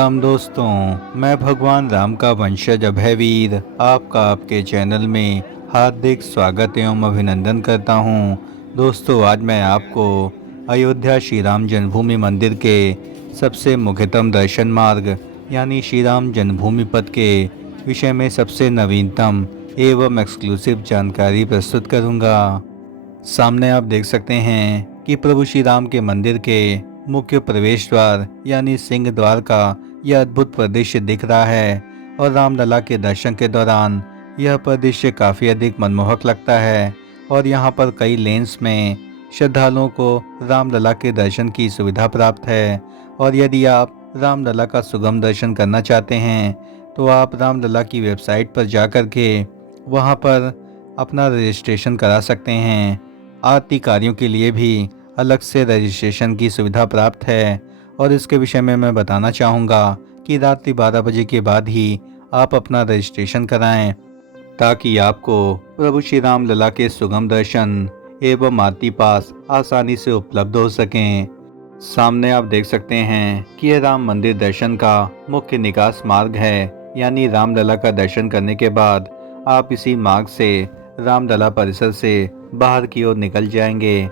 राम दोस्तों, मैं भगवान राम का वंशज अभयवीर आपका आपके चैनल में हार्दिक स्वागत एवं अभिनंदन करता हूं। दोस्तों, आज मैं आपको अयोध्या श्री राम जन्मभूमि मंदिर के सबसे मुख्यतम दर्शन मार्ग यानी श्री राम जन्मभूमि पथ के विषय में सबसे नवीनतम एवं एक्सक्लूसिव जानकारी प्रस्तुत करूंगा। सामने आप देख सकते हैं कि प्रभु श्री राम के मंदिर के मुख्य प्रवेश द्वार यानी सिंह द्वार का यह अद्भुत परिदृश्य दिख रहा है और रामलला के दर्शन के दौरान यह परिदृश्य काफ़ी अधिक मनमोहक लगता है। और यहाँ पर कई लेन्स में श्रद्धालुओं को रामलला के दर्शन की सुविधा प्राप्त है। और यदि आप रामलला का सुगम दर्शन करना चाहते हैं तो आप रामलला की वेबसाइट पर जाकर के वहाँ पर अपना रजिस्ट्रेशन करा सकते हैं। आरती कार्यों के लिए भी अलग से रजिस्ट्रेशन की सुविधा प्राप्त है। और इसके विषय में मैं बताना चाहूँगा कि रात्रि 12 बजे के बाद ही आप अपना रजिस्ट्रेशन कराएं ताकि आपको प्रभु श्री राम लला के सुगम दर्शन एवं आरती पास आसानी से उपलब्ध हो सकें। सामने आप देख सकते हैं कि यह राम मंदिर दर्शन का मुख्य निकास मार्ग है, यानी रामलला का दर्शन करने के बाद आप इसी मार्ग से रामलला परिसर से बाहर की ओर निकल जाएंगे।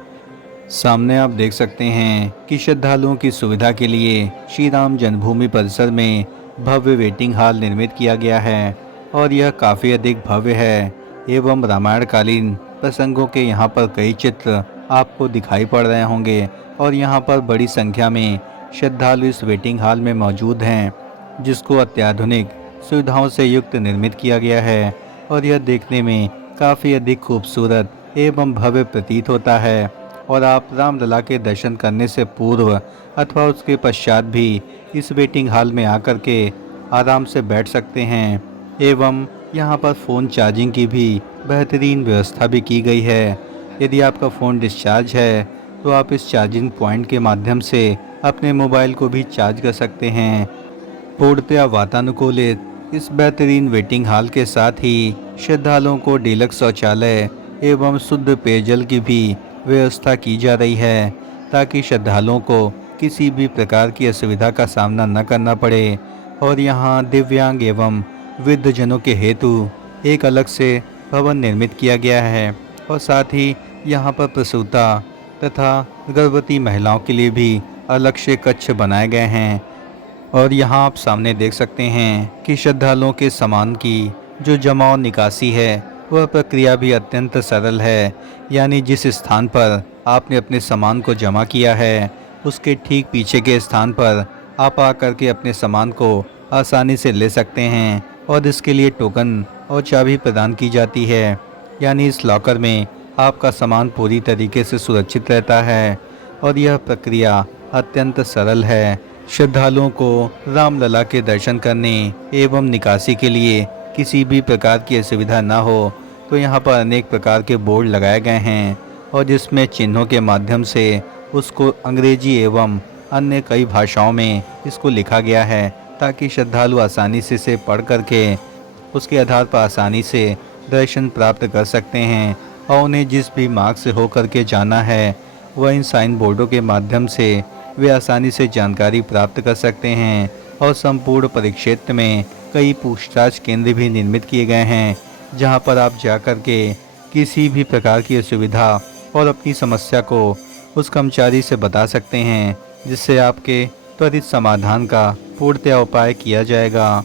सामने आप देख सकते हैं कि श्रद्धालुओं की सुविधा के लिए श्री राम जन्मभूमि परिसर में भव्य वेटिंग हॉल निर्मित किया गया है और यह काफ़ी अधिक भव्य है एवं रामायण कालीन प्रसंगों के यहाँ पर कई चित्र आपको दिखाई पड़ रहे होंगे। और यहाँ पर बड़ी संख्या में श्रद्धालु इस वेटिंग हॉल में मौजूद हैं, जिसको अत्याधुनिक सुविधाओं से युक्त निर्मित किया गया है और यह देखने में काफ़ी अधिक खूबसूरत एवं भव्य प्रतीत होता है। और आप रामलला के दर्शन करने से पूर्व अथवा उसके पश्चात भी इस वेटिंग हॉल में आकर के आराम से बैठ सकते हैं। एवं यहाँ पर फ़ोन चार्जिंग की भी बेहतरीन व्यवस्था भी की गई है। यदि आपका फ़ोन डिस्चार्ज है तो आप इस चार्जिंग पॉइंट के माध्यम से अपने मोबाइल को भी चार्ज कर सकते हैं। पूर्णतया वातानुकूलित इस बेहतरीन वेटिंग हॉल के साथ ही श्रद्धालुओं को डीलक्स शौचालय एवं शुद्ध पेयजल की भी व्यवस्था की जा रही है ताकि श्रद्धालुओं को किसी भी प्रकार की असुविधा का सामना न करना पड़े। और यहाँ दिव्यांग एवं वृद्धजनों के हेतु एक अलग से भवन निर्मित किया गया है और साथ ही यहाँ पर प्रसूता तथा गर्भवती महिलाओं के लिए भी अलग से कक्ष बनाए गए हैं। और यहाँ आप सामने देख सकते हैं कि श्रद्धालुओं के सामान की जो जमा और निकासी है वह प्रक्रिया भी अत्यंत सरल है, यानी जिस स्थान पर आपने अपने सामान को जमा किया है उसके ठीक पीछे के स्थान पर आप आकर के अपने सामान को आसानी से ले सकते हैं। और इसके लिए टोकन और चाबी प्रदान की जाती है, यानी इस लॉकर में आपका सामान पूरी तरीके से सुरक्षित रहता है और यह प्रक्रिया अत्यंत सरल है। श्रद्धालुओं को रामलला के दर्शन करने एवं निकासी के लिए किसी भी प्रकार की असुविधा न हो तो यहाँ पर अनेक प्रकार के बोर्ड लगाए गए हैं और जिसमें चिन्हों के माध्यम से उसको अंग्रेजी एवं अन्य कई भाषाओं में इसको लिखा गया है ताकि श्रद्धालु आसानी से इसे पढ़ करके उसके आधार पर आसानी से दर्शन प्राप्त कर सकते हैं। और उन्हें जिस भी मार्ग से होकर के जाना है वह इन साइन बोर्डों के माध्यम से वे आसानी से जानकारी प्राप्त कर सकते हैं। और संपूर्ण परिक्षेत्र में कई पूछताछ केंद्र भी निर्मित किए गए हैं जहां पर आप जाकर के किसी भी प्रकार की असुविधा और अपनी समस्या को उस कर्मचारी से बता सकते हैं, जिससे आपके त्वरित समाधान का पूर्णतया उपाय किया जाएगा।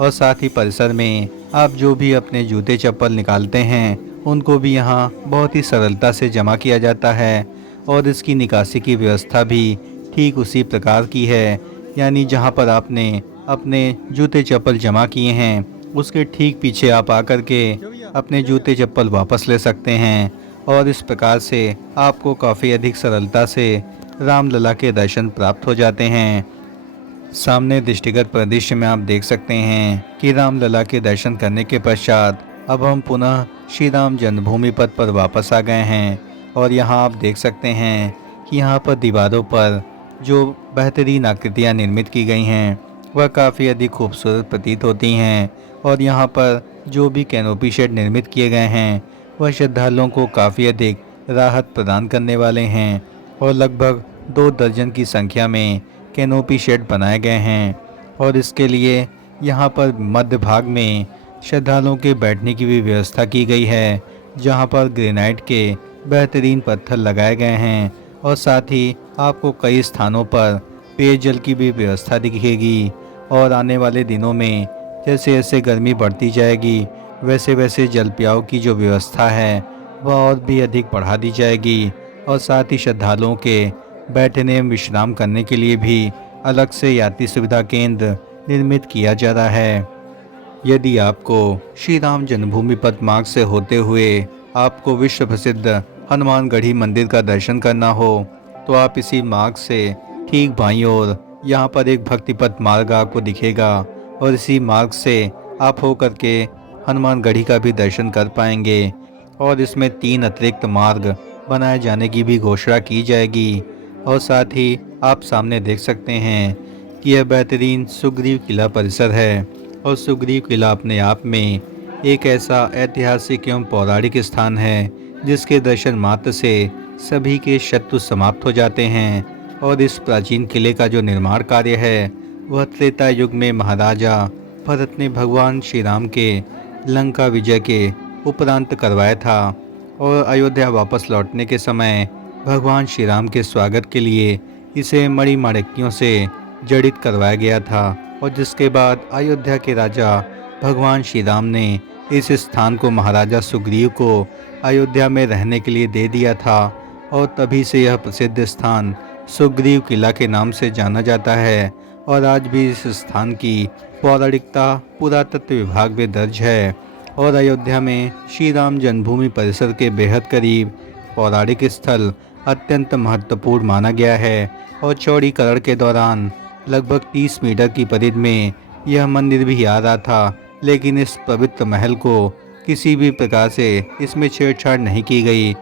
और साथ ही परिसर में आप जो भी अपने जूते चप्पल निकालते हैं उनको भी यहाँ बहुत ही सरलता से जमा किया जाता है। और इसकी निकासी की व्यवस्था भी ठीक उसी प्रकार की है, यानी जहाँ पर आपने अपने जूते चप्पल जमा किए हैं उसके ठीक पीछे आप आकर के अपने जूते चप्पल वापस ले सकते हैं। और इस प्रकार से आपको काफ़ी अधिक सरलता से रामलला के दर्शन प्राप्त हो जाते हैं। सामने दृष्टिगत परिदृश्य में आप देख सकते हैं कि रामलला के दर्शन करने के पश्चात अब हम पुनः श्री राम जन्मभूमि पथ पर वापस आ गए हैं। और यहाँ आप देख सकते हैं कि यहाँ पर दीवारों पर जो बेहतरीन आकृतियाँ निर्मित की गई हैं वह काफ़ी अधिक खूबसूरत प्रतीत होती हैं। और यहाँ पर जो भी कैनोपी शेड निर्मित किए गए हैं वह श्रद्धालुओं को काफ़ी अधिक राहत प्रदान करने वाले हैं। और लगभग 2 दर्जन की संख्या में कैनोपी शेड बनाए गए हैं और इसके लिए यहाँ पर मध्य भाग में श्रद्धालुओं के बैठने की भी व्यवस्था की गई है, जहाँ पर ग्रेनाइट के बेहतरीन पत्थर लगाए गए हैं और साथ ही आपको कई स्थानों पर पेयजल की भी व्यवस्था दिखेगी। और आने वाले दिनों में जैसे जैसे गर्मी बढ़ती जाएगी वैसे वैसे जल पियाओ की जो व्यवस्था है वह और भी अधिक बढ़ा दी जाएगी और साथ ही श्रद्धालुओं के बैठने विश्राम करने के लिए भी अलग से यात्री सुविधा केंद्र निर्मित किया जा रहा है। यदि आपको श्री राम जन्मभूमि पथ मार्ग से होते हुए आपको विश्व प्रसिद्ध हनुमानगढ़ी मंदिर का दर्शन करना हो तो आप इसी मार्ग से ठीक बाईं ओर यहाँ पर एक भक्ति पथ मार्ग आपको दिखेगा और इसी मार्ग से आप होकर के हनुमानगढ़ी का भी दर्शन कर पाएंगे। और इसमें 3 अतिरिक्त मार्ग बनाए जाने की भी घोषणा की जाएगी। और साथ ही आप सामने देख सकते हैं कि यह बेहतरीन सुग्रीव किला परिसर है और सुग्रीव किला अपने आप में एक ऐसा ऐतिहासिक एवं पौराणिक स्थान है जिसके दर्शन मात्र से सभी के शत्रु समाप्त हो जाते हैं। और इस प्राचीन किले का जो निर्माण कार्य है वह त्रेता युग में महाराजा भरत ने भगवान श्री राम के लंका विजय के उपरांत करवाया था। और अयोध्या वापस लौटने के समय भगवान श्री राम के स्वागत के लिए इसे मणिमाणिक्यों से जड़ित करवाया गया था और जिसके बाद अयोध्या के राजा भगवान श्री राम ने इस स्थान को महाराजा सुग्रीव को अयोध्या में रहने के लिए दे दिया था। और तभी से यह प्रसिद्ध स्थान सुग्रीव किला के नाम से जाना जाता है और आज भी इस स्थान की पौराणिकता पुरातत्व विभाग में दर्ज है। और अयोध्या में श्री राम जन्मभूमि परिसर के बेहद करीब पौराणिक स्थल अत्यंत महत्वपूर्ण माना गया है और चौड़ीकरण के दौरान लगभग 30 मीटर की परिधि में यह मंदिर भी आ रहा था, लेकिन इस पवित्र महल को किसी भी प्रकार से इसमें छेड़छाड़ नहीं की गई।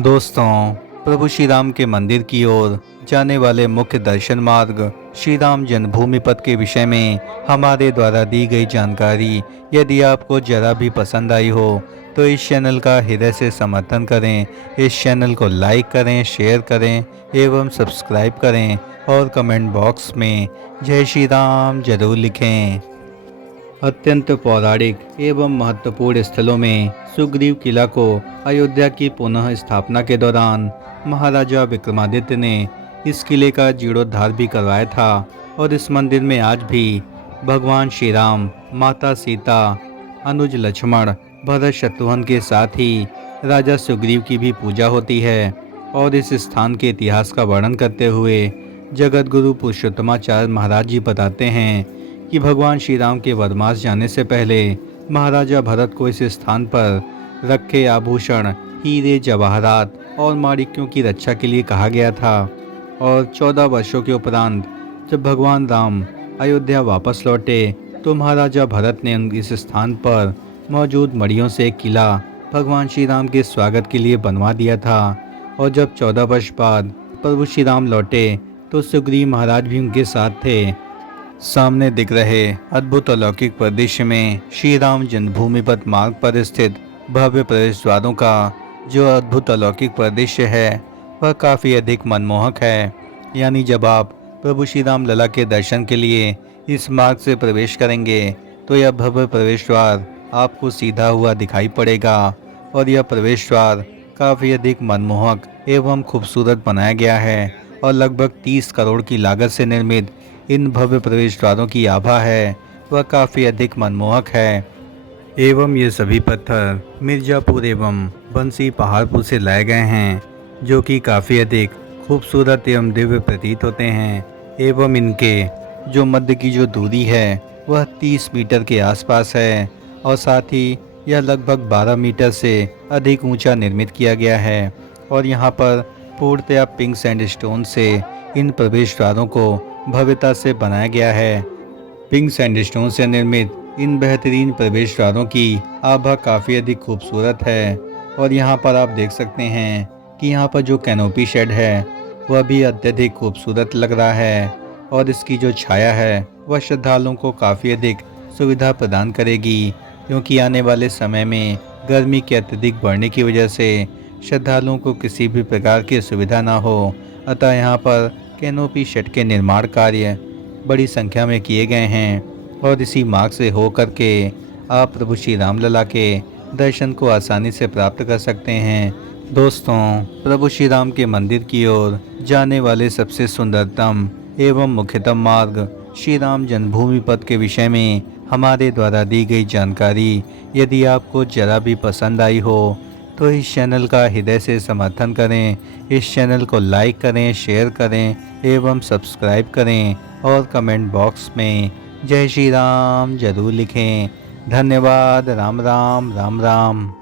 दोस्तों, प्रभु श्री राम के मंदिर की ओर जाने वाले मुख्य दर्शन मार्ग श्री राम जन्मभूमि पथ के विषय में हमारे द्वारा दी गई जानकारी यदि आपको जरा भी पसंद आई हो तो इस चैनल का हृदय से समर्थन करें, इस चैनल को लाइक करें, शेयर करें एवं सब्सक्राइब करें और कमेंट बॉक्स में जय श्री राम जरूर लिखें। अत्यंत पौराणिक एवं महत्वपूर्ण स्थलों में सुग्रीव किला को अयोध्या की पुनः स्थापना के दौरान महाराजा विक्रमादित्य ने इस किले का जीर्णोद्धार भी करवाया था। और इस मंदिर में आज भी भगवान श्री राम, माता सीता, अनुज लक्ष्मण, भरत शत्रुघ्न के साथ ही राजा सुग्रीव की भी पूजा होती है। और इस स्थान के इतिहास का वर्णन करते हुए जगत गुरु पुरुषोत्तमाचार्य महाराज जी बताते हैं कि भगवान श्री राम के वनवास जाने से पहले महाराजा भरत को इस स्थान पर रखे आभूषण, हीरे, जवाहरात और माणिक्यों की रक्षा के लिए कहा गया था। और 14 वर्षों के उपरांत जब भगवान राम अयोध्या वापस लौटे तो महाराजा भरत ने इस स्थान पर मौजूद मड़ियों से एक किला भगवान श्री राम के स्वागत के लिए बनवा दिया था। और जब 14 वर्ष बाद प्रभु श्री राम लौटे तो सुग्रीव महाराज भी उनके साथ थे। सामने दिख रहे अद्भुत अलौकिक परिदृश्य में श्री राम जन्मभूमि पथ मार्ग पर स्थित भव्य प्रवेश द्वारों का जो अद्भुत अलौकिक परिदृश्य है वह काफ़ी अधिक मनमोहक है। यानी जब आप प्रभु श्री राम लला के दर्शन के लिए इस मार्ग से प्रवेश करेंगे तो यह भव्य प्रवेश द्वार आपको सीधा हुआ दिखाई पड़ेगा। और यह प्रवेश द्वार काफ़ी अधिक मनमोहक एवं खूबसूरत बनाया गया है और लगभग 30 करोड़ की लागत से निर्मित इन भव्य प्रवेश द्वारों की आभा है वह काफ़ी अधिक मनमोहक है। एवं ये सभी पत्थर मिर्जापुर एवं बंसी पहाड़पुर से लाए गए हैं जो कि काफ़ी अधिक खूबसूरत एवं दिव्य प्रतीत होते हैं। एवं इनके जो मध्य की जो दूरी है वह 30 मीटर के आसपास है और साथ ही यह लगभग 12 मीटर से अधिक ऊंचा निर्मित किया गया है। और यहाँ पर पूर्णतया पिंक सैंडस्टोन से इन प्रवेश द्वारों को भव्यता से बनाया गया है। पिंक सैंडस्टोन से निर्मित इन बेहतरीन प्रवेश द्वारों की आभा काफ़ी अधिक खूबसूरत है। और यहाँ पर आप देख सकते हैं कि यहाँ पर जो कैनोपी शेड है वह भी अत्यधिक खूबसूरत लग रहा है और इसकी जो छाया है वह श्रद्धालुओं को काफ़ी अधिक सुविधा प्रदान करेगी, क्योंकि आने वाले समय में गर्मी के अत्यधिक बढ़ने की वजह से श्रद्धालुओं को किसी भी प्रकार की सुविधा ना हो, अतः यहाँ पर कैनोपी शेड के निर्माण कार्य बड़ी संख्या में किए गए हैं और इसी मार्ग से हो कर के आप प्रभु श्री राम लला के दर्शन को आसानी से प्राप्त कर सकते हैं। दोस्तों, प्रभु श्री राम के मंदिर की ओर जाने वाले सबसे सुंदरतम एवं मुख्यतम मार्ग श्री राम जन्मभूमि पथ के विषय में हमारे द्वारा दी गई जानकारी यदि आपको जरा भी पसंद आई हो तो इस चैनल का हृदय से समर्थन करें, इस चैनल को लाइक करें, शेयर करें एवं सब्सक्राइब करें और कमेंट बॉक्स में जय श्री राम जरूर लिखें। धन्यवाद। राम राम राम राम।